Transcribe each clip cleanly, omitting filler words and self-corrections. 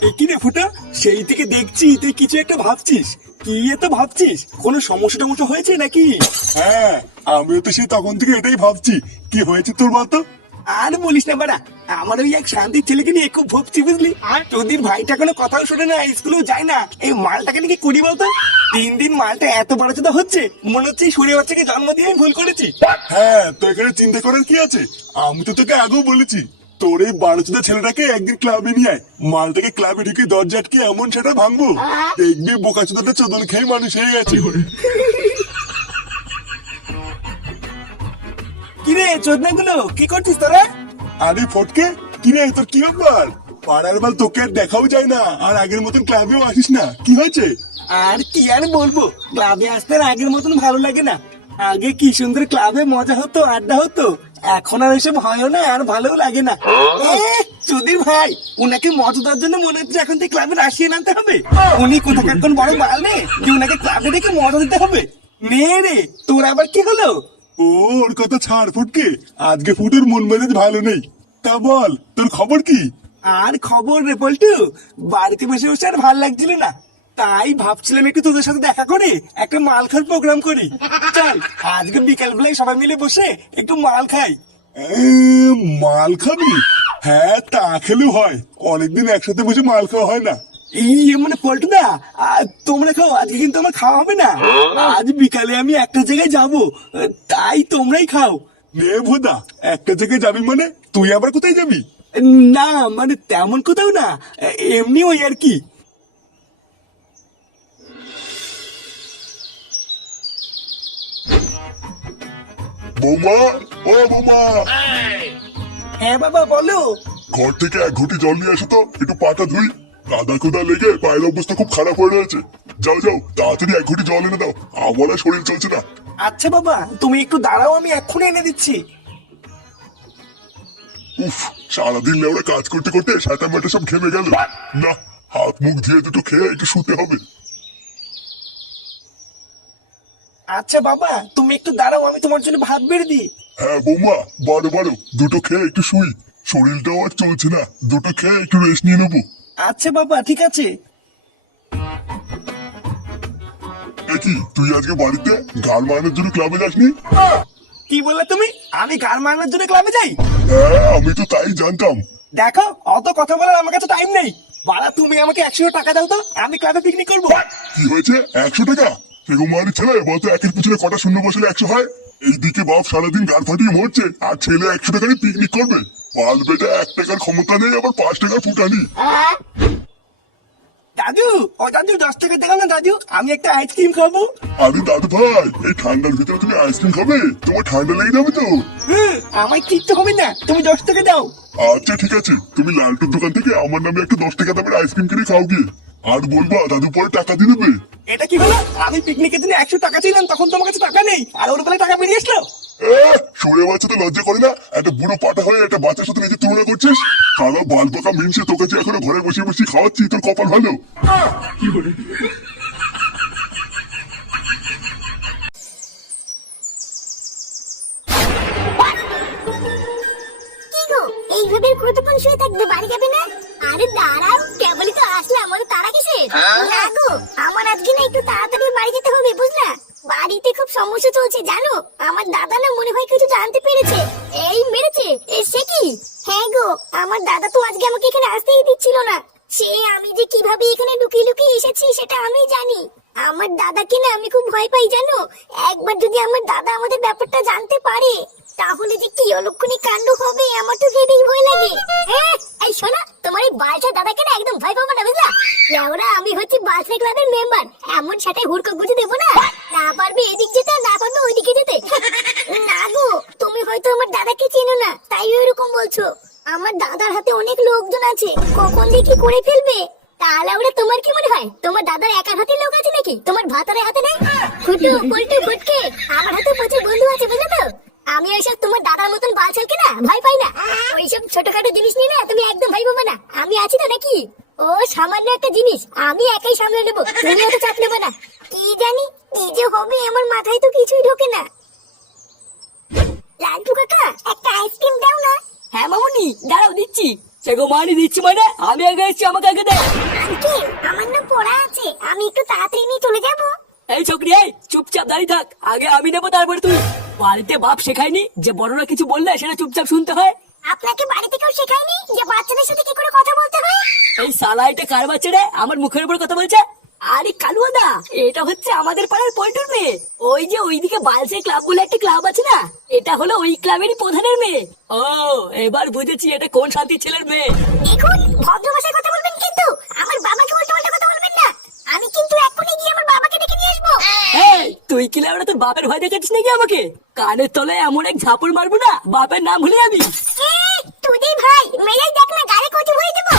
কি রে ফুটা, সেই থেকে দেখছি তুই কিছু একটা ভাবছিস। কি এত ভাবছিস? কোনো সমস্যা টমস্যা হয়েছে নাকি? হ্যাঁ, আমিও তো সেই তখন থেকে এটাই ভাবছি। কি হয়েছে তোর বলতো? আর বলিস না বাড়া, আমার ওই এক শান্তির ছেলেকে নিয়ে খুব ভুগছি বুঝলি। আর তোদের ভাইটা কোনো কথাও শোনে না, স্কুলেও যায় না। এই মালটাকে নিয়ে কি করি বলতো? দিন দিন মালটা এত বাড়াচোদা হচ্ছে, মনে হচ্ছে এই সরে বাচ্চাকে জন্ম দিয়ে আমি ভুল করেছি। হ্যাঁ, তো এখানে চিন্তা করার কি আছে? আমি তো তোকে আগেও বলেছি, তোর এই বারোচোদা ছেলেটাকে একদিন ক্লাবে নিয়ে আয়। মালটাকে ক্লাবে ঢুকে দরজা আটকে এমন সেটা ভাঙবো, দেখবি বোকাচোদাটা চোদন খেয়ে মানুষ হয়ে গেছে। কিরে চোদনা গুলো, কি করছিস তোরা? আরে ফটকে, কি রে তোর কি ব্যাপার? পাড়ার বাল তোকে আর দেখাও যায় না, আর আগের মতন ক্লাবেও আসিস না, কি হয়েছে? আর কি আর বলবো, ক্লাবে আসতে আর আগের মতন ভালো লাগে না। আগে কি সুন্দর ক্লাবে মজা হতো, আড্ডা হতো। এখন আর এসব হয়ও না, আর ভালোও লাগে না। সুধীর ভাই, উনাকে মজা দেওয়ার জন্য মনে হচ্ছে এখন থেকে ক্লাবে আসিয়ে আনতে হবে। উনি কোথাকার কোন বড় মাল নেই যে উনাকে ক্লাবে ডেকে মজা দিতে হবে। নে রে, তোর আবার কি হলো? ও, ওর কথা ছাড় ফটকে, আজকে ফুটোর মন মেজাজ ভালো নেই। তা বল, তোর খবর কি? আর খবর রে পল্টু, বাড়িতে বসে বসে আর ভাল লাগছিল না। তাই ভাবছিলাম একটু তোদের সাথে দেখা করে একটা মাল খাওয়ার প্রোগ্রাম করি। চল আজকে বিকাল বেলায় সবাই মিলে বসে একটু মাল খাই। মাল খাবি? হ্যাঁ, তা খেলেও হয়, অনেকদিন একসাথে বসে মাল খাওয়া হয় না। এই মানে পল্টু না, তোমরা খাও, আজকে কিন্তু আমার খাওয়া হবে না। আজ বিকালে আমি একটা জায়গায় যাব, তাই তোমরাই খাও। নে ভোদা, একটা জায়গায় যাবি মানে? তুই আবার কোথায় যাবি? না মানে তেমন কোথাও না, এমনি ওই আর কি। বৌমা, ও বৌমা, হ্যাঁ বাবা বলো। ঘর থেকে এক ঘটি জল নিয়ে আসো তো, একটু পাটা ধুই। কাদা কোদা লেগে পায়ের অবস্থা খুব খারাপ হয়ে রয়েছে। যাও যাও, তাড়াতাড়ি এক ঘটি জল এনে দাও, আমার আর শরীর চলছে না। আচ্ছা বাবা, তুমি একটু দাঁড়াও, আমি এক্ষুনি এনে দিচ্ছি। উফ, সারাদিন লেওড়া কাজ করতে করতে সাটা মাটা সব ঘেমে গেল। না, হাত মুখ ধুয়ে দুটো খেয়ে একটু শুতে হবে। আচ্ছা বাবা, তুমি একটু দাঁড়াও, আমি তোমার জন্য ভাত বেড়ে দিই। হ্যাঁ বৌমা, বারো বারো, দুটো খেয়ে একটু শুই। শরীরটাও আর চলছে না, দুটো খেয়ে একটু রেস্ট নিয়ে নেবো। আচ্ছা বাবা ঠিক আছে। কি তুই আজকে বাড়িতে গাল মারানোর জন্য ক্লাবে যাসনি? কি বললে তুমি? আমি গান মারানোর জন্য ক্লাবে যাই? হ্যাঁ, আমি তো তাই জানতাম। দেখো, অত কথা বলার আমার কাছে টাইম নেই। বাড়া তুমি আমাকে 100 টাকা দাও তো, আমি ক্লাবে পিকনিক করবো। কি হয়েছে? 100 টাকা? সেগুমারি ছেলে, বলতো একের পিছনে কটা শূন্য বসলে 100 হয়? এইদিকে বাপ সারাদিন গাল ফাটিয়ে মরছে, আর ছেলে 100 টাকারই পিকনিক করবে? বাল বেটা 1 টাকার ক্ষমতা নেই, আবার 5 টাকার ফুটানি। দাদু, ও দাদু 10 টাকা দেখাও না দাদু, আমি একটা আইসক্রিম খাবো। আরে দাদু ভাই, এই ঠান্ডার ভিতরে তুমি আইসক্রিম খাবে? তোমার ঠান্ডা লেগে যাবে তো। আমায় কিচ্ছু হবে না, তুমি 10 টাকা দাও। আচ্ছা ঠিক আছে, তুমি লালটুর দোকান থেকে আমার নামে একটা 10 টাকা দামের আইসক্রিম কিনে খাও গিয়ে। আর বলবা দাদু পরে টাকা দিয়ে দেবে। এটা কি হলো? আমি পিকনিকের দিনে 100 টাকা ছিলাম, তখন তোমার কাছে টাকা নেই, আর ওর বেলায় টাকা বেরিয়ে আসলো। শুয়ে বাচ্চা তো লজ্জা করে না? একটা বুড়ো পাটা হয়ে একটা বাচ্চার সাথে নিজে তুলনা করছিস? কালো বাল পাকা মিনছে, তোকে যে এখনো ঘরে বসে বসে খাওয়াচ্ছি, তোর কপাল ভালো। কি গো, এইভাবে কতক্ষণ শুয়ে থাকবে, বাড়ি যাবে না? আরে দাঁড়াও, কেবলই তো আসলাম, আমাদের তাড়া কিসের? না গো, আমার আজকে না একটু তাড়াতাড়ি বাড়ি যেতে হবে, বুঝলা? বাড়িতে খুব সমস্যা চলছে জানো। আমার দাদা না মনে হয় কিছু জানতে পেরেছে, এই মেরেছে। সে কি? হ্যাঁ গো, আমার দাদা তো আজকে আমাকে এখানে আসতেই দিচ্ছিল না। সে আমি যে কিভাবে এখানে লুকিয়ে লুকিয়ে এসেছি সেটা আমি জানি। আমার দাদাকে না আমি খুব ভয় পাই জানো। একবার যদি আমার দাদা আমাদের ব্যাপারটা জানতে পারে, তাহলে যে কি অলক্ষণী কাণ্ড হবে, আমার তো ভেবেই ভয় লাগে। এই শোনো, তোমার এই বালছা দাদাকে না একদম ভয় পাবো না, বুঝলা? লেওরা, আমি হচ্ছি বালছা ক্লাবের মেম্বার, এমন সাথে হুড়কো গুজে দেবো না। না পারবে এদিক যেতে, না পারবে ওইদিকে যেতে। না গো, তুমি হয়তো আমার দাদাকে চেনো না, তাই ওইরকম বলছো। আমার দাদার হাতে অনেক লোকজন আছে, কখন যে কি করে ফেলবে। তাহলে ওরা তোমার কি মনে হয় তোমার দাদার একার হাতে লোক আছে নাকি? তোমার ভাতারের হাতে নেই? ফুটু পল্টু ফটকে, আমার হাতে প্রচুর বন্ধু আছে, বুঝলে তো? আমি ওইসব তোমার দাদার মতন বালছালকে না ভয় পাই না। ওইসব ছোটখাটো জিনিস নিয়ে না তুমি একদম ভয় পাবে না, আমি আছি তো নাকি? ও সামান্য একটা জিনিস, আমি একাই সামলে নেবো, তুমি অত চাপ নেবে না। কি জানি কি যে হবে, আমার মাথায় তো কিছুই ঢোকে না। লালটু কাকা, একটা আইসক্রিম দাও না। হ্যাঁ মামুনি, দাঁড়াও দিচ্ছি। সেগো মানি দিচ্ছি মানে আমি আগে এসেছি, আমাকে আগে দে। আঙ্কেল আমার না পড়া আছে, আমি একটু তাড়াতাড়ি নিয়ে চলে যাবো। এই ছোকরি, এই চুপচাপ দাঁড়িয়ে থাক, আগে আমি নেবো তারপরে তুই। বাড়িতে বাপ শেখায়নি যে বড়রা কিছু বললে সেটা চুপচাপ শুনতে হয়? আপনাকে বাড়িতে কেউ শেখায়নি যে বাচ্চাদের সাথে কি করে কথা বলতে হয়? এই শালা এটা কার বাচ্চা রে আমার মুখের উপর কথা বলছে? আরে কালুয়াদা, এটা হচ্ছে আমাদের পাড়ার পল্টুর মেয়ে। ওই যে ওইদিকে বালসে ক্লাব বলে একটা ক্লাব আছে না, এটা হলো ওই ক্লাবেরই প্রধানের মেয়ে। ও এবার বুঝেছি এটা কোন শান্তির ছেলের মেয়ে। দেখুন ভদ্র ভাষায় কথা বলবেন, কিন্তু আমার বাবাকে উল্টো পাল্টা কথা বলবেন না। আমি কিন্তু এখনই গিয়ে আমার বাবাকে ডেকে নিয়ে আসবো। এই তুই কি লাউড়া তোর বাপের ভয় দেখাচ্ছিস নাকি আমাকে? কানের তলায় এমন এক ঝাপড় মারবো না বাপের নাম ভুলে যাবি। তুই ভাই মেরেই দেখ না, গাড়ি কচু হয়ে যাবো।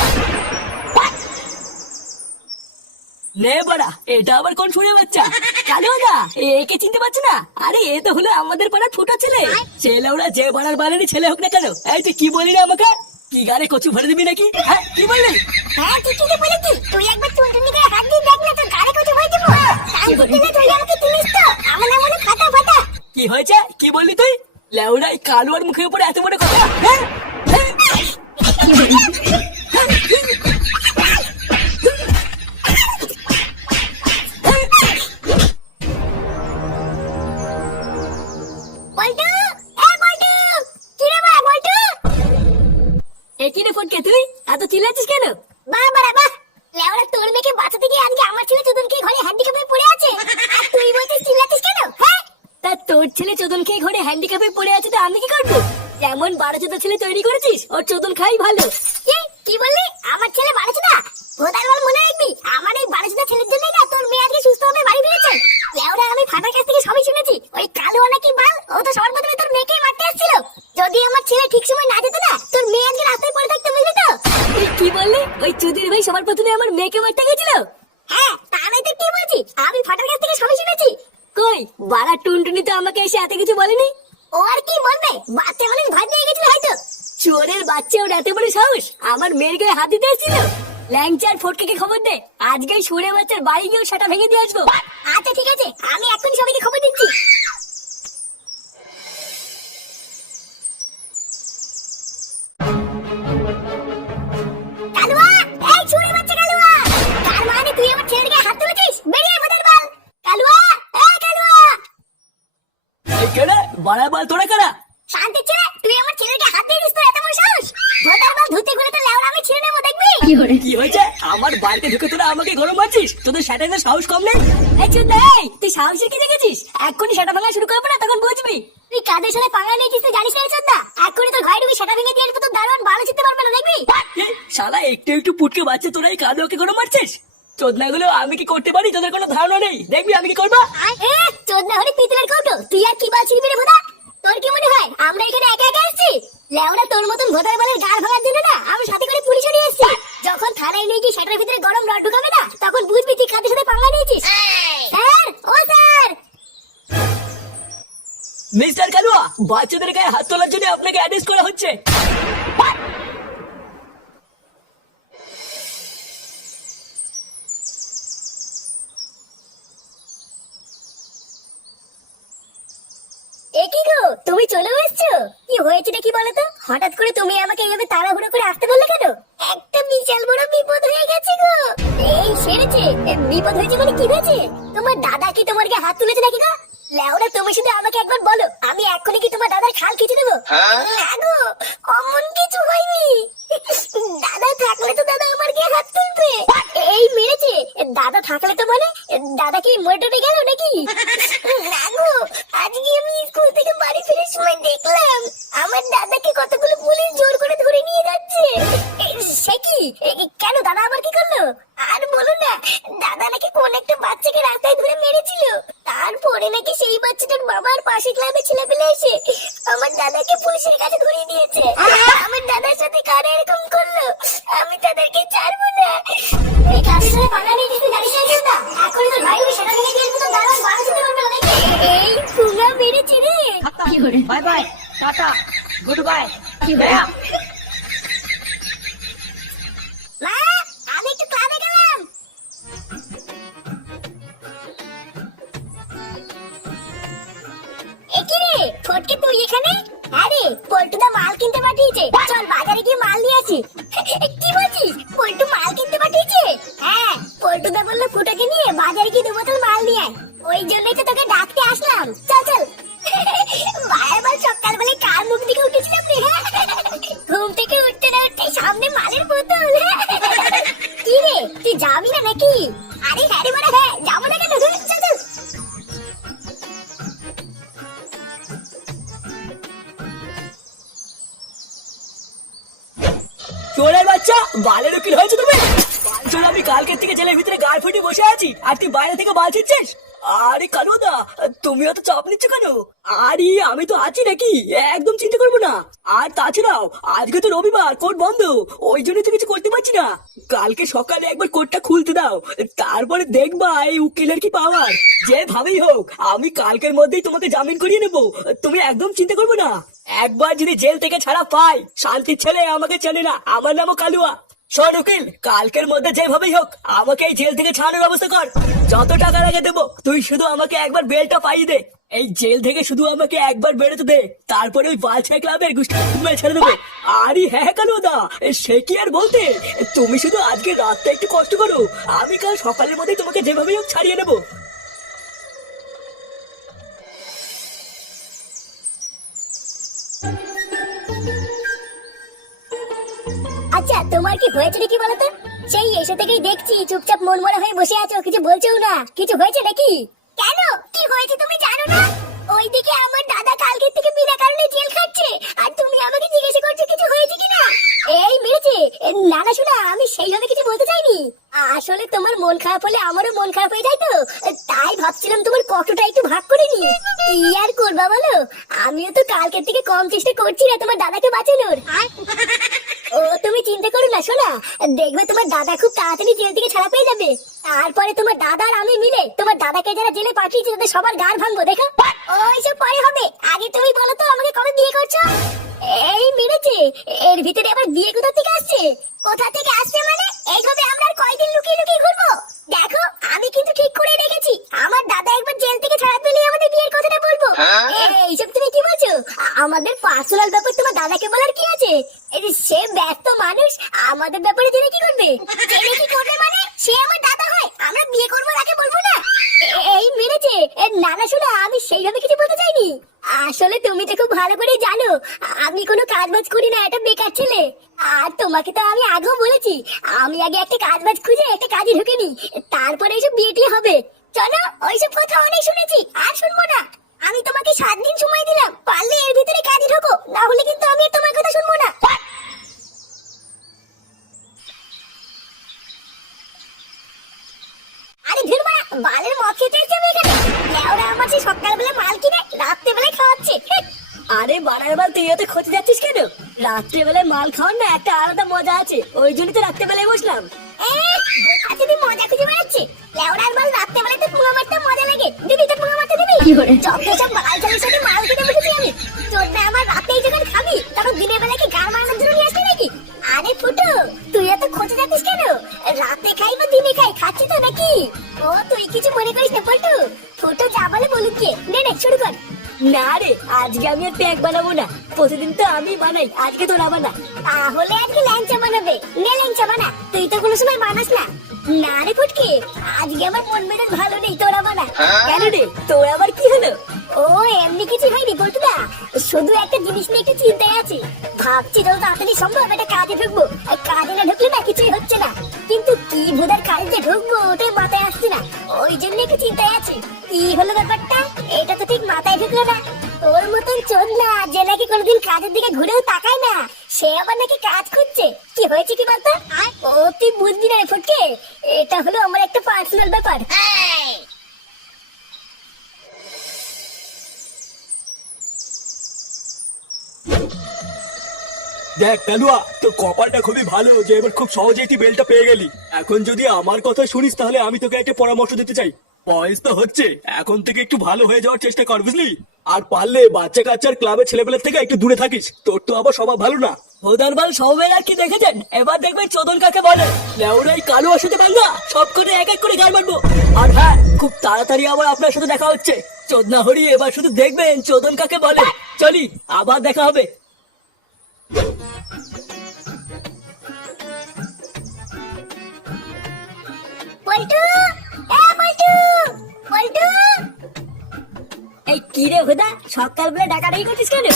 নে বাড়া, এটা আবার কোন শুনে বাচ্চা? কালুয়াদা, একে চিনতে পারছি না? আরে এ তো হলো আমাদের পাড়ার ছোট ছেলে। ছেলে ওরা যে পাড়ার বাড়ির ছেলে হোক না কেন। এই তুই কি বলি রে আমাকে? কি গাড়ি কচু ভরে দিবি নাকি? হ্যাঁ কি বললি? হ্যাঁ ঠিকই বলেছিস, তুই একবার টুনটুনি গায়ে হাত দিয়ে দেখ না, তোর গাড়ি কচু হয়ে যাবো। তুই আমাকে চিনিস তো? আমার নাম হলো ফাটা ফাটা। কি হয়েছে? কি বললি তুই? লেউড়াই কালুয়ার মুখের উপরে এত বড় কথা? হ্যাঁ? বল্টু, বল্টু, কি রে মা বল্টু? একই রে ফটকে, তুই এত চিল্লাচ্ছিস কেন? বাহ বাহ বাহ, লেওড়া তোর মেয়েকে বাঁচাতে গিয়ে আজকে আমার ছেলে চোদনকে ঘরে হ্যান্ডিক্যাপে পড়ে আছে, আর তুই বলছিস চিল্লাচ্ছিস কেন? হ্যাঁ তা তোর ছেলে চোদন খেয়ে ঘরে হ্যান্ডিক্যাপে পড়ে আছে, তো আমি কি করবো? যেমন 12 ছেলে তৈরি করেছিস, ওর চোদন খাই ভালো। কি বললি? আমার ছেলে বাড়াচ্ছে না? ভোদার বল মনে রাখবি, আমার এই বাড়াচ্ছে ছেলের জন্যই না তোর মেয়ে আজকে সুস্থভাবে বাড়ি ফিরেছে। লেওড়া আমি ফাটার কাছ থেকে সবই শুনেছি, ওই কালো নাকি বাল ও তো সবার প্রথমে তোর মেয়েকেই মারতে আসছিল। যদি আমার ছেলে ঠিক সময় না যেত না, তোর মেয়ে আজকে রাস্তায় পড়ে থাকতে, বুঝলি তো? তুই কি বললি? ওই চুদির ভাই সবার প্রথমে আমার মেয়েকে মারতে গেছিল? হ্যাঁ তা আমি তো কি বলছি, আমি ফাটার কাছ থেকে সবই শুনেছি। কই বাড়া টুনটুনি তো আমাকে এসে এত কিছু বলেনি। ও আর কি বলবে, বাচ্চা মানুষ ভয় পেয়ে গেছিল হয়তো। চোরের বাচ্চা, ওর এত বড় সাহস আমার মেয়ের গায়ে হাত দিতে এসেছিল। ল্যাংচার ফটকে খবর দে, আজকে সুরে বাচ্চার বাড়ি গিয়ে সেটা ভেঙে দিয়ে আসবো। আচ্ছা ঠিক আছে, আমি এক্ষুনি সবাইকে খবর দিচ্ছি। কালুয়া, এই চুরে বাচ্চা কালুয়া, তার মানে তুই আমার ছেলের গায়ে হাত তুলেছিস? বেরিয়ে ভোদার বাল। কালুয়া, কালুয়া, কেন বাড়া বাল তোরা কারা? শান্তি ছেলে, তুই আমার ছেলের গায়ে হাত দিয়ে দিস, তো এত বড় সাহস? ভোদার বাল ধুতে ঘুরে তো লেওড়া আমি ছিঁড়ে নেবো, দেখবি? কি হয়েছে? আমার বাড়িতে ঢুকে তোরা আমাকে গরম মারছিস? তোদের সেটার সাহস কম নেই? এই চুদ, এই তুই সাহসের কি দেখেছিস? এক্ষুনি সেটা ভাঙা শুরু করবো না, তখন বুঝবি। তুই কাদের সাথে পাঙ্গা নিয়েছিস তুই জানিস না রে চোদনা? এক্ষুনি তোর ঘরে ঢুকে সেটা ভেঙে দিয়ে আসবো, তোর দারোয়ান ভালো চিনতে পারবে না, দেখবি? শালা একটু একটু পুটকে বাচ্চা তোরা এই কাঁদে ওকে গরম মারছিস? চোদনাগুলো আমি কি করতে পারি তোদের কোনো ধারণা নেই। দেখবি আমি কি করবো। চোদনা হলে পিতলের কৌটো, তুই আর কি বলছিস রে ভোদা? তোর কি মনে হয় আমরা এখানে একা একা আসছি? লেওড়া তোর মতন ভোদার বালের গাড় ভাঙার জন্য না আমি সাথে করে পুলিশে নিয়ে এসেছি। যখন থানায় নিয়ে গিয়ে সেটার ভিতরে গরম রড ঢুকাবে না, তখন বুঝবি তুই কাদের সাথে পাঙ্গা নিয়েছিস। স্যার, ও স্যার। মিস্টার কালুয়া, বাচ্চাদের গায়ে হাত তোলার জন্য আপনাকে অ্যারেস্ট করা হচ্ছে। একই গো, তুমি চলে এসছো? কি হয়েছে কি বলো তো? হঠাৎ করে তুমি আমাকে এইভাবে তাড়াহুড়ো করে আসতে বললে কেন? একটা বিশাল বড় বিপদ হয়ে গেছে গো। এই সেরেছে? বিপদ হয়েছে মানে কি হয়েছে? তোমার দাদা কি তোমার গায়ে হাত তুলেছে নাকি গো? লেওড়া তুমি শুধু আমাকে একবার বলো, আমি এক্ষুনি কি তোমার দাদার খাল খিচে দেবো? না গো, অমন কিছু হয়নি। দাদা থাকলে তো দাদা আমার গায়ে হাত তুলবে। এই মেরেছে? দাদা থাকলে তো মানে দাদা কি মরে গেল নাকি? না গো, আজকে আমি স্কুল থেকে বাড়ি ফেরার সময় দেখলাম আমার দাদাকে কতগুলো পুলিশ জোর করে ধরে নিয়ে যাচ্ছে। সে কি? কেন দাদা আবার কি করলো? আর বলো না, দাদা নাকি কোন একটা বাচ্চাকে রাস্তায় ধরে মেরেছিল, তারপরে নাকি সেই বাচ্চাটার বাবার পাশে ক্লাবে ছেলেপেলে এসে আমার দাদাকে পুলিশের কাছে ধরিয়ে দিয়েছে। আমার দাদার সাথে কারা এরকম করলো, আমি তাদেরকে ছাড়বো না। এই কাজের সাথে পাঙ্গা নিয়ে যেতে জানিস না কেউ? এখন তো ভাই সেটা ভেঙে দিয়ে তো দাঁড়ান বাড়ি যেতে পারবে না নাকি? এই ফুঙ্গা মেরেছে রে। Bye bye, tata, good bye. মা, আমি একটু ক্লাবে গেলাম। একি রে ফটকে, তুই এখানে? আরে পল্টুদা মাল কিনতে পাঠিয়েছে, চল বাজারে গিয়ে মাল নিয়ে আসি। পাঠিয়েছি। কি বলছিস? পল্টু মাল কিনতে পাঠিয়েছে? হ্যাঁ, পল্টুদা বললো ফুটোকে নিয়ে বাজারে গিয়ে 2 বোতল মাল নিয়ে আয়। ওই জন্যই তো তোকে ডাকতে আসলাম। চল চল। বারবার সকালবেলায় কার মুখ দিকে উঠেছিলাম রে? ঘুম থেকে উঠতে না উঠতে সামনে মালের বোতল। কি রে, তুই যাবি না নাকি? আরে হ্যাঁ রে বড়া, হ্যাঁ যাবো না কেন? চল চল। চোরের বাচ্চা, বালের উকিল হয়েছে তুমি? বালচোর, আমি কালকের থেকে জেলের ভিতরে গায়ে ফুটে বসে আছি আর তুই বাইরে থেকে বাল ছিটছিস? আরে কালুদা, তুমি অত চাপ নিচ্ছ কেন? আরে আমি তো আছি নাকি, একদম চিন্তা করবো না। আর তাছাড়াও আজকে তো রবিবার, কোর্ট বন্ধ, ওই জন্য তো কিছু করতে পারছি না। কালকে সকালে একবার কোর্টটা খুলতে দাও, তারপরে দেখবা এই উকিলের কি পাওয়ার। যেভাবেই হোক আমি কালকের মধ্যেই তোমাকে জামিন করিয়ে নেবো, তুমি একদম চিন্তা করবো না। একবার যদি জেল থেকে ছাড়া পাই, শান্তির ছেলে আমাকে চেনে না, আমার নামও কালুয়া। শোন উকিল, কালকের মধ্যে যেভাবেই হোক আমাকে এই জেল থেকে ছাড়ানোর ব্যবস্থা কর। যত টাকা লাগে দেবো, তুই শুধু আমাকে একবার বেলটা পাইয়ে দে। এই জেল থেকে শুধু আমাকে একবার বেরোতে দে, তারপরে ওই বালছাই ক্লাবের গুষ্টি ছেড়ে দেবো। আরে হ্যাঁ কালুদা, সে কি আর বলতে, তুমি শুধু আজকে রাতটা একটু কষ্ট করো, আমি কাল সকালের মধ্যেই তোমাকে যেভাবেই হোক ছাড়িয়ে নেবো। আচ্ছা, তোমার কি হয়েছে নাকি বলতো? সেই এসে থেকেই দেখছি চুপচাপ মন মরা হয়ে বসে আছো, কিছু বলছেও না। কিছু হয়েছে নাকি? কেন, কি হয়েছে তুমি জানো না? ওইদিকে আমার দাদা কালকে থেকে বিনা কারণে জেল খাচ্ছে, আর তুমি আমাকে জিজ্ঞেস করছো কিছু হয়েছে কিনা। এই মেরেছে না না, শোনা, আমি সেইভাবে কিছু বলতে চাইনি। আসলে তোমার মন খারাপ হলে আমারও মন খারাপ হয়ে যায় তো, তাই ভাবছিলাম তোমার কষ্টটা একটু ভাগ করে নি। কি আর করবা বলো, আমিও তো কালকের থেকে কম চেষ্টা করছি না তোমার দাদাকে বাঁচানোর। ও তুমি চিন্তা করো না শোনা, দেখবে তোমার দাদা খুব তাড়াতাড়ি জেল থেকে ছাড়া পেয়ে যাবে। তারপরে তোমার দাদা আর আমি মিলে তোমার দাদাকে যারা জেলে পাঠিয়েছে তাদের সবার গাড় ভাঙবো, দেখো। ওইসব পরে হবে, আগে তুমি বলো তো আমাকে কবে বিয়ে করছো? এই মেরেছে, এর ভিতরে আবার বিয়ে কোথা থেকে আসছে? কোথা থেকে আসছে মানে? এইভাবে আমরা আর কয়দিন লুকিয়ে লুকিয়ে ঘুরবো? দেখো, আমি কিন্তু ঠিক করে রেখেছি, আমার দাদা একবার জেল থেকে ছাড়া পেলে আমাদের বিয়ের কথাটা বলবো। এইসব তুমি কি বলছো? আমাদের পার্সোনাল ব্যাপার তোমার দাদাকে বলার কি আছে? সে ব্যস্ত মানুষ, আমাদের ব্যাপারে জেনে কি করবে? জেনে কি করবে মানে? সে আমার দাদা হয়, আমরা বিয়ে করবো তাকে বলবো না? এই মেরেছে না না, শোনা, আমি সেইভাবে কিছু বলতে চাইনি। আসলে তুমি তো খুব ভালো করে জানো আমি কোনো কাজ বাজ করি না, এটা বেকার ছেলে। আর তোমাকে তো আমি আগেও বলেছি, আমি আগে একটা কাজ বাজ খুঁজে একটা কাজে ঢুকে নি, তারপরে এইসব বিয়েটি হবে। চলো, ওইসব কথা অনেক শুনেছি, আর শুনবো না। আমি তোমাকে 7 দিন সময় দিলাম, পারলে এর ভিতরে কাজে ঢোকো, না হলে কিন্তু আমি আর তোমার কথা শুনবো না। আরে ধুরবা, বালের মদ খেতে এসেছি আমি এখানে। লেওরা আমার সেই সকালবেলা মাল কিনে রাত্রেবেলায় খাওয়াচ্ছে। আরে বাড়ার বাল, তুই এত খোঁজে যাচ্ছিস কেন? রাত্রেবেলায় মাল খাওয়ার না একটা আলাদা মজা আছে, ওই জন্যই তো রাত্রেবেলায় বসলাম। তুই মজা খুঁজে বেড়াচ্ছি। লেওড়ার বাল, রাত্রেবেলায় তো পুঙ্গা মারতে মজা লাগে, দিদি তো পুঙ্গা মারতে দিবি? যত সব বাল চালের সাথে মাল খেতে বসেছি আমি। তোর না আমার রাতেই যখন খাবি, তখন দিনের বেলায় কি গান মারানোর জন্য নিয়ে আসবি নাকি? আরে ফুটো, তুই এত খোঁজে যাচ্ছিস কেন? রাতে খাই বা দিনে খাই, খাচ্ছি তো নাকি? ও তুই কিছু মনে করিস না পল্টু, ফুটো যা বলে বলুক কে। নে শুরু কর। না রে, আজকে আমি আর প্যাক বানাবো না, প্রতিদিন তো আমি বানাই, আজকে তোরা বানা। তাহলে আজকে ল্যাংচা বানাবে। নে ল্যাংচা বানা, তুই তো কোনো সময় বানাস না। না রে ফুটকে, আজকে আমার মন মেজাজ ভালো নেই, তোরা বানা। কেন রে, তোর আবার কি হলো? ও এমনি কিছু হয়নি বলটুদা, শুধু একটা জিনিস নিয়ে একটু চিন্তায় আছি। ভাবছি যত তাড়াতাড়ি সম্ভব একটা কাজে ঢুকবো, কাজে না ঢুকলে না কিছুই হচ্ছে না। কিন্তু কি ভোদার কাজে ঢুকবো ওটাই মাথায় আসছে না, ওই জন্য একটু চিন্তায় আছি। কি হলো ব্যাপারটা, এটা তো ঠিক মাথায় ঢুকলো না। তোর মতন চোদ না, যে নাকি কোনোদিন কাজের দিকে ঘুরেও তাকায় না, সে আবার নাকি কাজ খুঁজছে। কি হয়েছে কি বলতো? ও তুই বুঝবি না রে ফুটকে, এটা হলো আমার একটা পার্সোনাল ব্যাপার। দেখ কালুয়া, তোর কপালটা খুবই ভালো যে এবার খুব সহজে একটি বেলটা পেয়ে গেলি। এখন যদি আমার কথা শুনিস তাহলে আমি তোকে একটা পরামর্শ দিতে চাই। বয়স তো হচ্ছে, এখন থেকে একটু ভালো হয়ে যাওয়ার চেষ্টা কর, বুঝলি? আর পারলে বাচ্চা কাচ্চার ক্লাবের ছেলেপেলের থেকে একটু দূরে থাকিস, তোর তো আবার স্বভাব ভালো না। ভোদার বাল সবের আর কি দেখেছেন, এবার দেখবেন চোদন কাকে বলে। লেউরাই কালুয়ার সাথে বাংলা সব করে এক এক করে গাল মারবো। আর হ্যাঁ, খুব তাড়াতাড়ি আবার আপনার সাথে দেখা হচ্ছে। চোদনা হরি, এবার শুধু দেখবেন চোদন কাকে বলে। চলি, আবার দেখা হবে। পল্টু এই কি রে হুদা, সকালবেলা ডাকাডাকি করছিস কেন?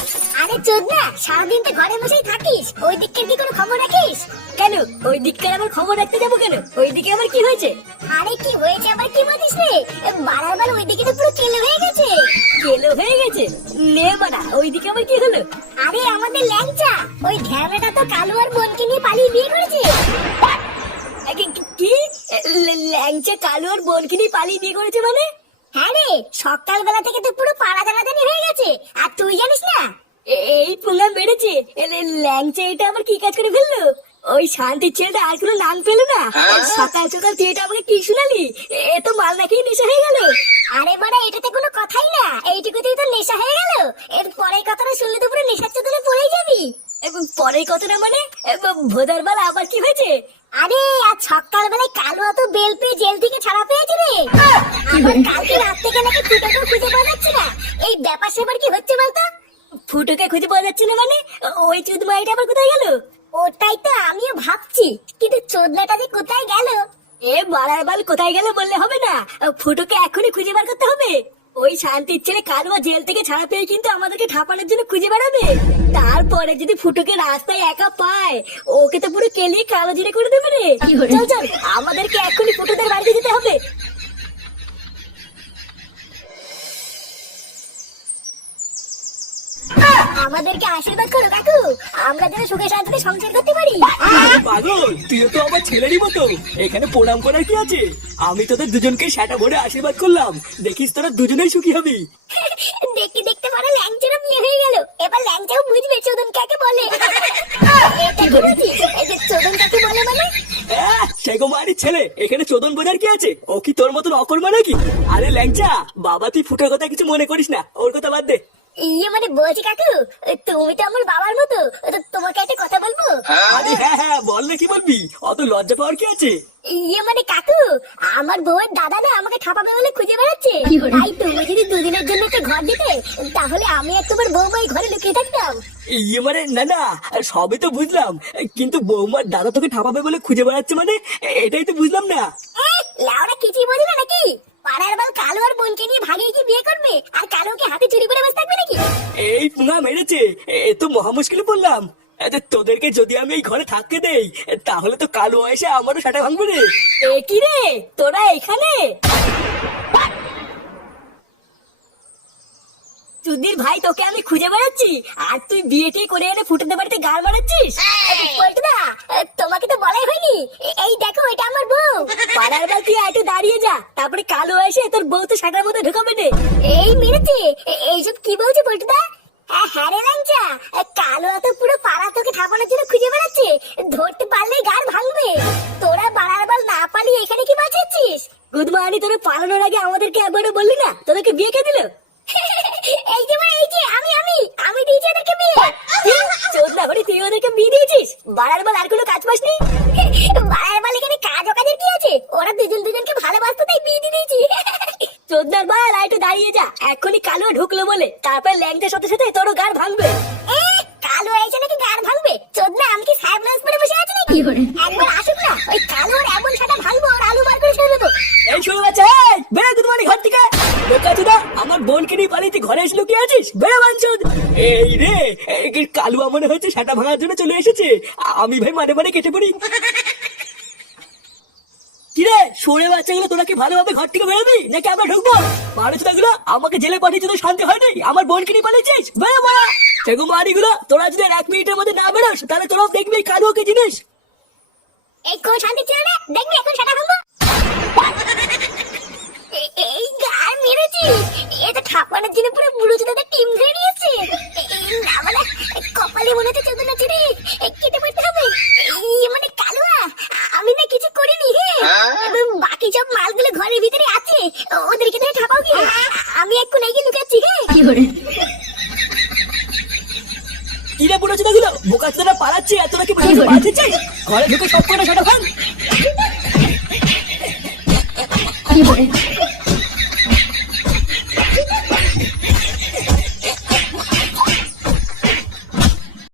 আরে চোদনা, সারাদিন তো ঘরে বসেই থাকিস, ওই দিকের কি কোনো খবর রাখিস? কেন ওই দিককার আবার খবর রাখতে যাবো কেন? ওই দিকে আবার কি হয়েছে? আরে কি হয়েছে আবার কি বলছিস রে? বারবার ওই দিকে তো পুরো কেলো হয়ে গেছে। কেলো হয়ে গেছে? নে বাড়া, ওই দিকে আবার কি হলো? আরে আমাদের ল্যাংচা ওই ঢ্যামড়াটা তো কালু আর বোনকে নিয়ে পালিয়ে বিয়ে করেছে। কি ল্যাংচা কালু আর বোনকে নিয়ে পালিয়ে বিয়ে করেছে মানে? হ্যাঁ রে, সকালবেলা থেকে তো পুরো পাড়া জানাজানি হয়ে গেছে, আর তুই জানিস না? এই পোঙা মেরেছে। ল্যাংচা এটা আবার কি কাজ করে ফেললো? ওই শান্তির ছেলেটা আর কোনো নাম পেলো না? সকাল সকাল তুই এটা আমাকে কি শুনালি? এ তো মাল নাকি নেশা হয়ে গেল। আরে বাড়া, এটাতে কোনো কথাই না, এইটুকুতেই তো নেশা হয়ে গেল। এর পরের কথাটা শুনলে তো পুরো নেশার চোদনে পড়েই যাবি। পরের কথাটা মানে? ভোদার বাল আবার কি হয়েছে? আরে আজ সকালবেলায় কালু অত বেল পেয়ে জেল থেকে ছাড়া পেয়েছে রে। আবার কালকে রাত থেকে নাকি ফুটোকে খুঁজে পাওয়া যাচ্ছে না। এই ব্যাপার সেবার কি হচ্ছে বলতো? ফুটোকে খুঁজে পাওয়া যাচ্ছে না মানে? ওই চুদ মাইটা আবার কোথায় গেল? ওটাই তো আমিও ভাবছি, কিন্তু চোদনাটা যে কোথায় গেল। এ বাড়ার বাল কোথায় গেল বললে হবে না, ফুটোকে এখনই খুঁজে বার করতে হবে। ওই শান্তির ছেলে কালুয়া জেল থেকে ছাড়া পেয়ে কিন্তু আমাদেরকে ঠাপানোর জন্য খুঁজে বেড়াবে। তারপরে যদি ফুটোকে রাস্তায় একা পায়, ওকে তো পুরো কেলিয়ে কালো জিরে করে দেবে রে। চল চল, আমাদেরকে এখনই ফুটোদের বাড়িতে যেতে হবে। আমাদেরকে আশীর্বাদ করো কাকু, আমরা যেন সুখে শান্তিতে সংসার করতে পারি। পাগল, তুইও তো আমার ছেলেরই মতো, এখানে প্রণাম করার কি আছে? আমি তোদের দুজনকে সেটা ভরে আশীর্বাদ করলাম, দেখিস তোরা দুজনেই সুখী হবি। দেখতে দেখতে পারে ল্যাংচারও বিয়ে হয়ে গেল, এবার ল্যাংচাও বুঝবে চোদন কাকে বলে। এটা বলেছিস, এই যে চোদন কাকে বলে মানে? সেগোমারির ছেলে, এখানে চোদন বোঝার কি আছে? ও কি তোর মতন অকর্মা নাকি? আরে ল্যাংচা বাবা, তুই ফুটোর কথা কিছু মনে করিস না, ওর কথা বাদ দে। ইয়ে মানে বলছি কাকু, তুমি তো আমার বাবার মতো, তো তোমাকে একটা কথা বলবো? আরে হ্যাঁ হ্যাঁ, বল না, কি বলবি? অত লজ্জা পাওয়ার কি আছে? ইয়ে মানে কাকু, আমার বউয়ের দাদা না আমাকে ঠাপাবে বলে খুঁজে বেড়াচ্ছে, তাই তুমি যদি দুদিনের জন্য একটা ঘর দিতে, তাহলে আমি আর তোমার বউমা এই ঘরে লুকিয়ে থাকতাম। ইয়ে মানে না না, সবই তো বুঝলাম, কিন্তু বৌমার দাদা তোকে ঠাপাবে বলে খুঁজে বেড়াচ্ছে মানে, এটাই তো বুঝলাম না। লাউরা কিছুই বোঝে না নাকি? পাড়ার বাল কালু আর বোনকে নিয়ে ভাগিয়ে কি বিয়ে করবে, আর কালুকে হাতে চুরি করে বসে থাকবে নাকি? এই পুঙা মেরেছে, এ তো মহা মুশকিলে পড়লাম। তোদেরকে যদি আমি এই ঘরে থাকতে দেই, তাহলে তো কালো এসে আমারও সাটা ভাঙবে রে। এ কি রে, তোরা এখানে? চুদির ভাই, তোকে আমি খুঁজে বেড়াচ্ছি, আর তুই বিয়ে টিয়ে করে এনে ফুটোদের বাড়িতে গাল মারাচ্ছিস। পল্টুদা, তোমাকে তো বলাই হয়নি, এই দেখো এটা আমার বউ। পাড়ার বাল তুই একটু দাঁড়িয়ে যা, তারপরে কালো এসে তোর বউ তো সাটার মধ্যে ঢুকাবে রে। এই মেরেছে, এইসব কি বলছে পল্টুদা? হ্যাঁ রে ল্যাংচা, কালো তো পুরো পাড়া তোকে ঠাপানোর জন্য খুঁজে বেড়াচ্ছে, ধরতে পারলেই গাড় ভাঙবে। তোরা বাড়ার বাল না পালিয়ে এখানে কি বাঁচাচ্ছিস? গুদমানি, তোরা পালানোর আগে আমাদেরকে একবারও বললি না তোদেরকে বিয়ে কে দিল? এই যে মা, এই যে আমি দিয়েছি এদেরকে বিয়ে। চোদনা করে তুই ওদেরকে বিয়ে দিয়েছিস? বাড়ার বাল আর কোনো কাজ পাসনি? বাড়ার বাল এখানে কাজ অকাজের কি আছে? ওরা দুজনকে ভালোবাসতো তাই বিয়ে দিয়ে দিয়েছি। চোদনার বাল, আর একটু দাঁড়িয়ে যা, এখনই কালো ঢুকলো বলে তারপর ল্যাংটার সাথে সাথে তোরও গাড় ভাঙবে। কালো এসে নাকি গাড় ভাঙবে? চোদনা, আমি কি সাইবলেন্স পরে বসে আছি নাকি? একবার আসুক না, ওই কালো আর এমন সাটা ভাঙবো আর আলু বার করে ছেড়ে দেবো। এই শুরু বাচ্চা, বেড়ে গুদমানি ঘর থেকে। বোকাচোদা, আমার বোনকে নিয়ে পালিয়ে তুই ঘরে এসে লুকিয়ে আছিস? বেড়ে বাঞ্চোদ। এই রে, কালুয়া মনে হচ্ছে সাটা ভাঙার জন্য চলে এসেছে, আমি ভাই মানে মানে কেটে পড়ি। কিরে সরে বাচ্চাগুলো, তোরা কি ভালোভাবে ঘর থেকে বেরোবি নাকি আমরা ঢুকবো? মানুষগুলো আমাকে জেলে পাঠিয়েছে তো শান্তি হয়নি, আমার বোনকে নিয়ে পালিয়েছিস? বেরো মারা সেগো মারিগুলো, তোরা যদি 1 মিনিটের মধ্যে না বেরোস, তাহলে তোরাও দেখবি কালুকে জিনিস। এই কোন শান্তি ছিল না, দেখবি এখন সাটা ভাঙবো। এই গাড় মেরেছি, এটা ঠাপানোর জন্য পুরো বুড়ো চোদাদের টিম ধরে নিয়েছে। না মানে কপালে মনে হচ্ছে চোদনা ছেড়ে কেটে পড়তে হবে। মানে কালুয়া, আমি না কিছু করিনি। বাকি সব মালগুলো ঘরের ভিতরে আছে, ওদেরকে ধরে ঠাপাও কি? আমি এখন এই লুকাচ্ছি। কিরে বুড়ো চোদাগুলো, বোকা চোদারা পালাচ্ছে আর তোরা কি বাঁচতে চাই? ঘরে ঢুকে সব করে সেটা ভাঙ।